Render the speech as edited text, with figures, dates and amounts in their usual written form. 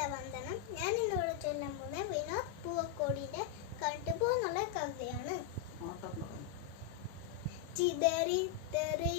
ഇവിടെ വന്ദനം. ഞാൻ ഇന്നിവിടെ ചൊല്ലാൻ പോകുന്ന വിനോദ് പൂവക്കോടിന്റെ കണ്ടുപോ എന്നുള്ള കവിതയാണ്. ചിതറി തെറി